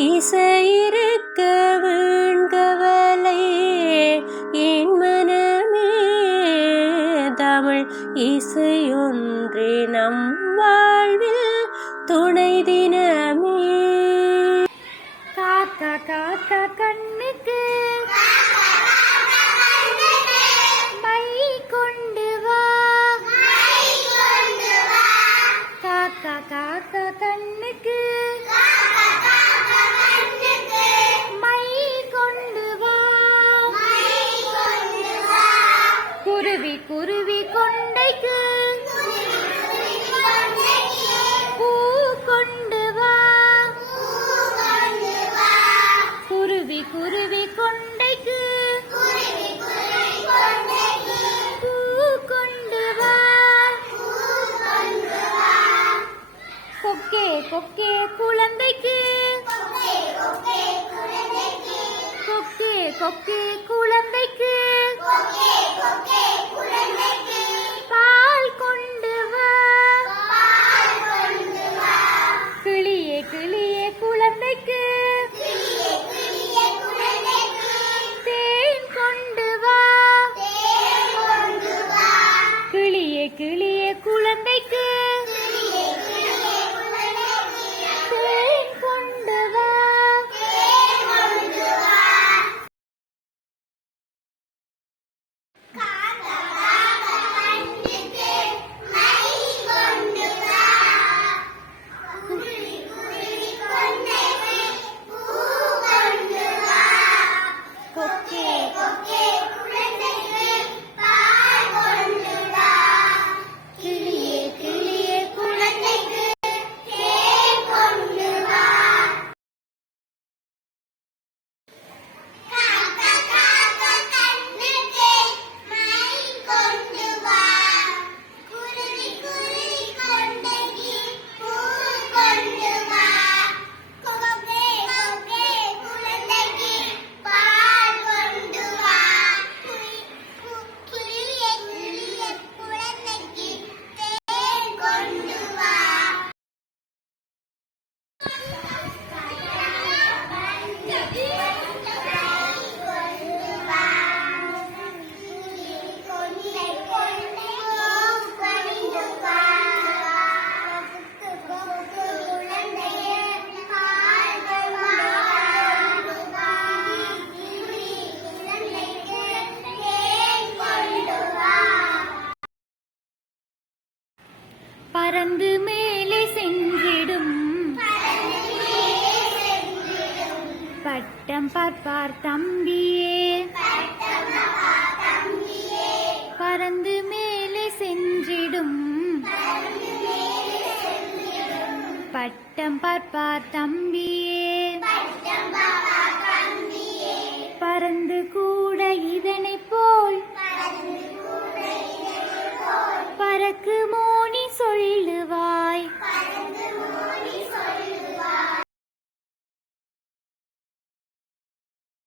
இசையிருக்க வீண்கவலை என் மனமே தமிழ் இசையொன்றே நம் வாழ்வில் துணை தினமே. காக்கா காக்கா கண்ணுக்கு மை கொண்டு வா, காக்கா காக்கா கண்ணுக்கு மை கொண்டு வா, குருவி குருவி கொண்டைக்கு பூ கொண்டு வா, குருவி குருவி கொண்டைக்கு பூ கொண்டு வா, கொக்கே கொக்கே குழந்தைக்கு கொக்கே கொக்கே குழந்தைக்கு பால் கொண்டு வா, கிளியே கிளியே குழந்தைக்கு தேன் கொண்டு வா, கிளியே கிளியே குழந்தைக்கு தேன் கொண்டு வா. கொக்கே கிளியே கிளியே குழந்தைக்கு பறந்து மேலே சென்றிடும் பட்டம் பார்ப்பார் தம்பியே, பறந்து மேலே சென்றிடும் பட்டம் பார்ப்பார் தம்பியே,